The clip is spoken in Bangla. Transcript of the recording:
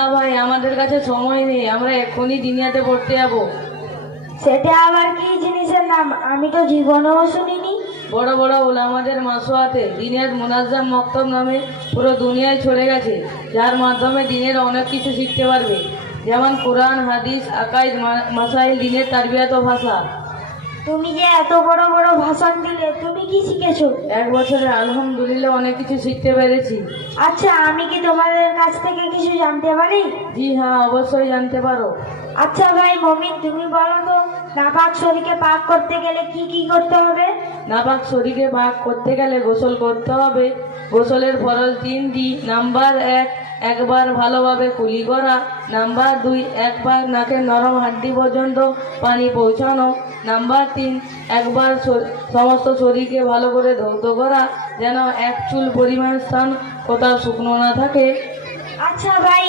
না ভাই, আমাদের কাছে সময় নেই, আমরা এক্ষুনি দিনিয়াতে পড়তে যাবো। সেটা আবার কি জিনিসের নাম? আমি তো জীবনেও শুনিনি। বড় বড় ওলামাদের মাসওয়াতে দিনের মুনাজ্জাম মক্তব নামে পুরো দুনিয়ায় ছড়ে গেছে, যার মাধ্যমে দিনের অনেক কিছু শিখতে পারবে, যেমন কোরআন, হাদিস, আকাইদ, মাসাইল, দিনের তারবিয়াত ও ভাষা। তুমি যে এত বড় বড় ভাষণ দিলে, তুমি কি শিখেছো? এক বছরে আলহামদুলিল্লাহ অনেক কিছু শিখতে পেরেছি। আচ্ছা, আমি কি তোমাদের কাছ থেকে কিছু জানতে পারি? জি হ্যাঁ, অবশ্যই জানতে পারো। আচ্ছা ভাই মমিন, তুমি বলো তো, নাপাক শরীরকে পাক করতে গেলে কি কি করতে হবে? নাপাক শরীরকে পাক করতে গেলে গোসল করতে হবে। গোসলের ফরজ 3টি। নাম্বার 1, একবার ভালোভাবে কুলি করা। নাম্বার 2, একবার নাকের নরম হাড্ডি পর্যন্ত পানি পৌঁছানো। নাম্বার 3, একবার সমস্ত শরীরকে ভালো করে ধৌত করা, যেন এক চুল পরিমাণ স্থান কোথাও শুকনো না থাকে। আচ্ছা ভাই,